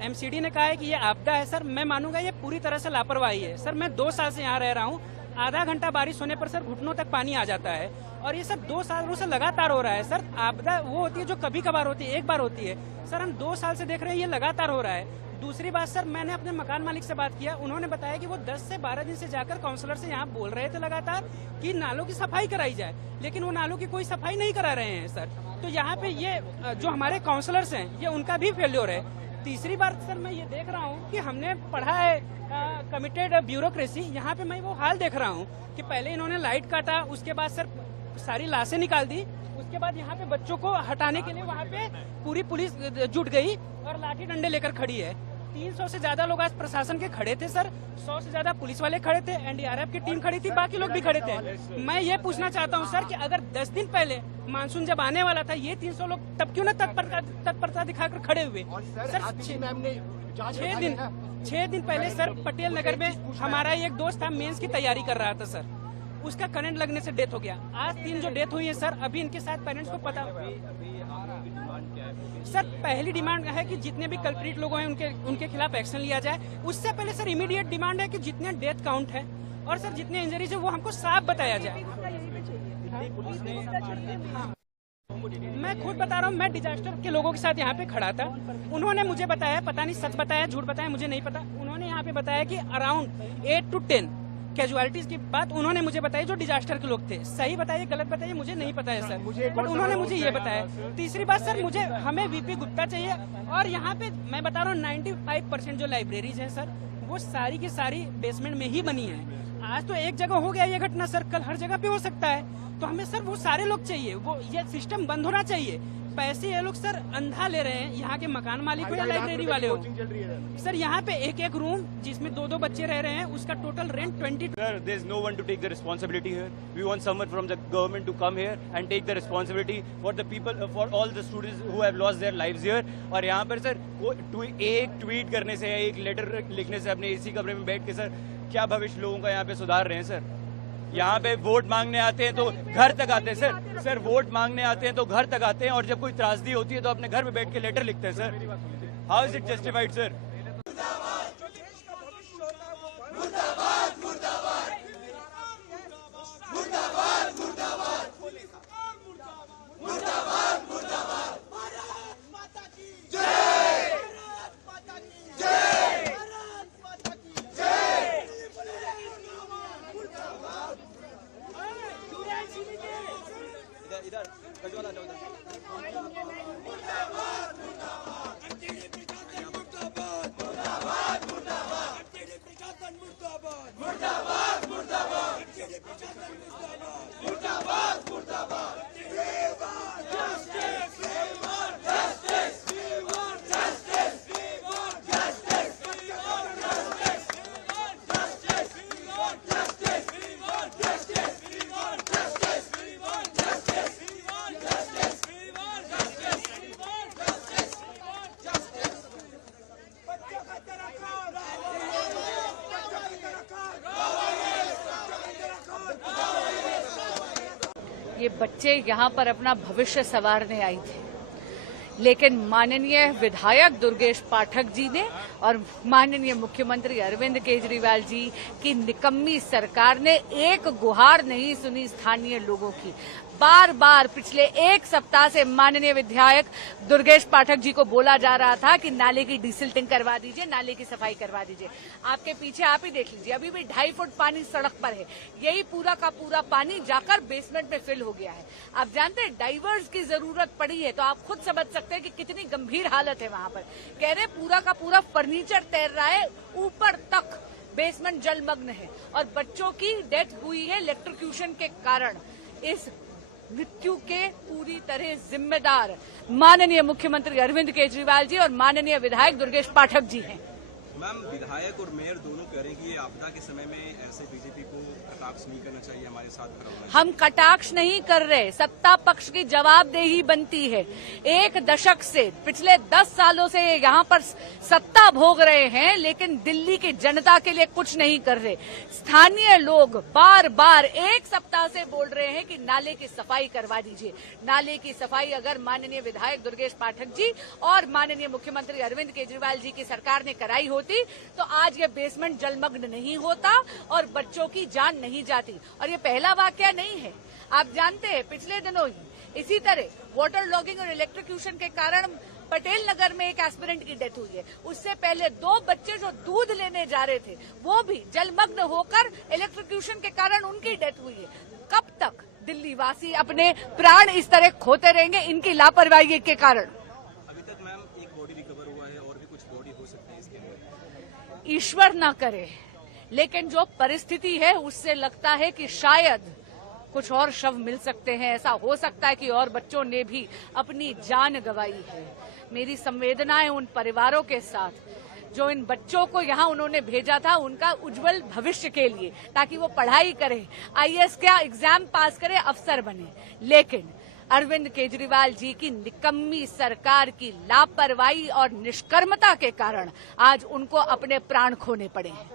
MCD ने कहा है कि ये आपदा है सर, मैं मानूंगा ये पूरी तरह से लापरवाही है। सर मैं 2 साल से यहाँ रह रहा हूँ, आधा घंटा बारिश होने पर सर घुटनों तक पानी आ जाता है और ये सब 2 सालों से लगातार हो रहा है। सर आपदा वो होती है जो कभी कभार होती है, एक बार होती है। सर हम 2 साल से देख रहे हैं ये लगातार हो रहा है। दूसरी बात सर, मैंने अपने मकान मालिक से बात किया, उन्होंने बताया कि वो 10 से 12 दिन से जाकर काउंसलर से यहाँ बोल रहे थे लगातार कि नालों की सफाई कराई जाए, लेकिन वो नालों की कोई सफाई नहीं करा रहे हैं सर। तो यहाँ पे ये जो हमारे काउंसलर्स हैं ये उनका भी फेल्योर है। तीसरी बात सर मैं ये देख रहा हूँ कि हमने पढ़ा है कमिटेड ब्यूरोक्रेसी, यहाँ पे मैं वो हाल देख रहा हूँ कि पहले इन्होंने लाइट काटा, उसके बाद सर सारी लाशें निकाल दी, उसके बाद यहाँ पे बच्चों को हटाने के लिए वहाँ पे पूरी पुलिस जुट गई और लाठी डंडे लेकर खड़ी है। 300 से ज्यादा लोग आज प्रशासन के खड़े थे सर, 100 से ज्यादा पुलिस वाले खड़े थे, एनडीआरएफ की टीम खड़ी थी, बाकी लोग भी खड़े थे। मैं ये पूछना चाहता हूँ सर कि अगर 10 दिन पहले मानसून जब आने वाला था, ये 300 लोग तब क्यों न तत्परता दिखाकर खड़े हुए? सर 6 दिन पहले सर पटेल नगर में हमारा एक दोस्त था, मेंस की तैयारी कर रहा था सर, उसका करंट लगने से डेथ हो गया। आज 3 जो डेथ हुई है सर, अभी इनके साथ पेरेंट्स को पता। सर पहली डिमांड है कि जितने भी कल्प्रिट लोग हैं उनके खिलाफ एक्शन लिया जाए। उससे पहले सर इमीडिएट डिमांड है कि जितने डेथ काउंट है और सर जितने इंजरीज है वो हमको साफ बताया जाए। मैं खुद बता रहा हूँ, मैं डिजास्टर के लोगों के साथ यहाँ पे खड़ा था, उन्होंने मुझे बताया, पता नहीं सच बताया झूठ बताया मुझे नहीं पता, उन्होंने यहाँ पे बताया कि अराउंड 8 to 10 कैजुअलिटीज की बात उन्होंने मुझे बताई जो डिजास्टर के लोग थे। सही बताइए गलत बताइए मुझे नहीं पता है सर, बट उन्होंने मुझे ये बताया। तीसरी बात सर, हमें वीपी गुप्ता चाहिए और यहाँ पे मैं बता रहा हूँ 95% जो लाइब्रेरीज हैं सर वो सारी की सारी बेसमेंट में ही बनी है। आज तो एक जगह हो गया ये घटना सर, कल हर जगह पे हो सकता है। तो हमें सर वो सारे लोग चाहिए, वो ये सिस्टम बंद होना चाहिए। पैसे ये लोग सर अंधा ले रहे हैं, यहाँ के मकान मालिक हो या लाइब्रेरी वाले हो। सर यहाँ पे एक रूम जिसमें 2-2 बच्चे रह रहे हैं, उसका total rent 20। Sir, there is no one to take the responsibility here. We want someone from the government to come here and take the responsibility for the people, for all the students who have lost their lives here. और यहाँ पर sir एक tweet करने से, एक letter लिखने से अपने इसी कमरे में बैठ के सर क्या भविष्य लोगों का यहाँ पे सुधार रहे हैं सर? यहाँ पे वोट मांगने आते हैं तो घर तक आते हैं सर वोट मांगने आते हैं तो घर तक आते हैं, और जब कोई त्रासदी होती है तो अपने घर में बैठ के लेटर लिखते हैं sir. How is it justified sir? ये बच्चे यहाँ पर अपना भविष्य संवारने आई थे, लेकिन माननीय विधायक दुर्गेश पाठक जी ने और माननीय मुख्यमंत्री अरविंद केजरीवाल जी की निकम्मी सरकार ने एक गुहार नहीं सुनी स्थानीय लोगों की। बार बार पिछले 1 सप्ताह से माननीय विधायक दुर्गेश पाठक जी को बोला जा रहा था कि नाले की डिसिल्टिंग करवा दीजिए, नाले की सफाई करवा दीजिए। आपके पीछे आप ही देख लीजिए, अभी भी 2.5 फुट पानी सड़क पर है। यही पूरा का पूरा पानी जाकर बेसमेंट में फिल हो गया है। आप जानते हैं डाइवर्स की जरूरत पड़ी है तो आप खुद समझ सकते हैं कि कितनी गंभीर हालत है वहां पर। कह रहे पूरा का पूरा फर्नीचर तैर रहा है, ऊपर तक बेसमेंट जलमग्न है और बच्चों की डेथ हुई है इलेक्ट्रोक्यूशन के कारण। इस मृत्यु के पूरी तरह जिम्मेदार माननीय मुख्यमंत्री अरविंद केजरीवाल जी और माननीय विधायक दुर्गेश पाठक जी हैं। मैम, विधायक और मेयर दोनों कह रहे हैं कि ये आपदा के समय में ऐसे बीजेपी को कटाक्ष नहीं करना चाहिए, हमारे साथ खड़ा होना चाहिए। हम कटाक्ष नहीं कर रहे, सत्ता पक्ष की जवाबदेही बनती है। एक दशक से, पिछले 10 सालों से यहाँ पर सत्ता भोग रहे हैं, लेकिन दिल्ली की जनता के लिए कुछ नहीं कर रहे। स्थानीय लोग बार बार एक सप्ताह से बोल रहे हैं कि नाले की सफाई करवा दीजिए। नाले की सफाई अगर माननीय विधायक दुर्गेश पाठक जी और माननीय मुख्यमंत्री अरविंद केजरीवाल जी की सरकार ने कराई होती तो आज ये बेसमेंट जलमग्न नहीं होता और बच्चों की जान नहीं जाती। और ये पहला वाकया नहीं है, आप जानते हैं पिछले दिनों ही इसी तरह वाटर लॉगिंग और इलेक्ट्रोक्यूशन के कारण पटेल नगर में एक एस्पिरेंट की डेथ हुई है। उससे पहले 2 बच्चे जो दूध लेने जा रहे थे वो भी जलमग्न होकर इलेक्ट्रोक्यूशन के कारण उनकी डेथ हुई है। कब तक दिल्ली वासी अपने प्राण इस तरह खोते रहेंगे इनकी लापरवाही के कारण? अभी तक मैम एक बॉडी रिकवर हुआ है, और भी कुछ बॉडी हो सकती है इसके अंदर। ईश्वर ना करे, लेकिन जो परिस्थिति है उससे लगता है कि शायद कुछ और शव मिल सकते हैं। ऐसा हो सकता है कि और बच्चों ने भी अपनी जान गंवाई है। मेरी संवेदनाएं उन परिवारों के साथ जो इन बच्चों को यहाँ उन्होंने भेजा था उनका उज्जवल भविष्य के लिए, ताकि वो पढ़ाई करें, IAS का एग्जाम पास करें, अफसर बने। लेकिन अरविंद केजरीवाल जी की निकम्मी सरकार की लापरवाही और निष्कर्मता के कारण आज उनको अपने प्राण खोने पड़े हैं।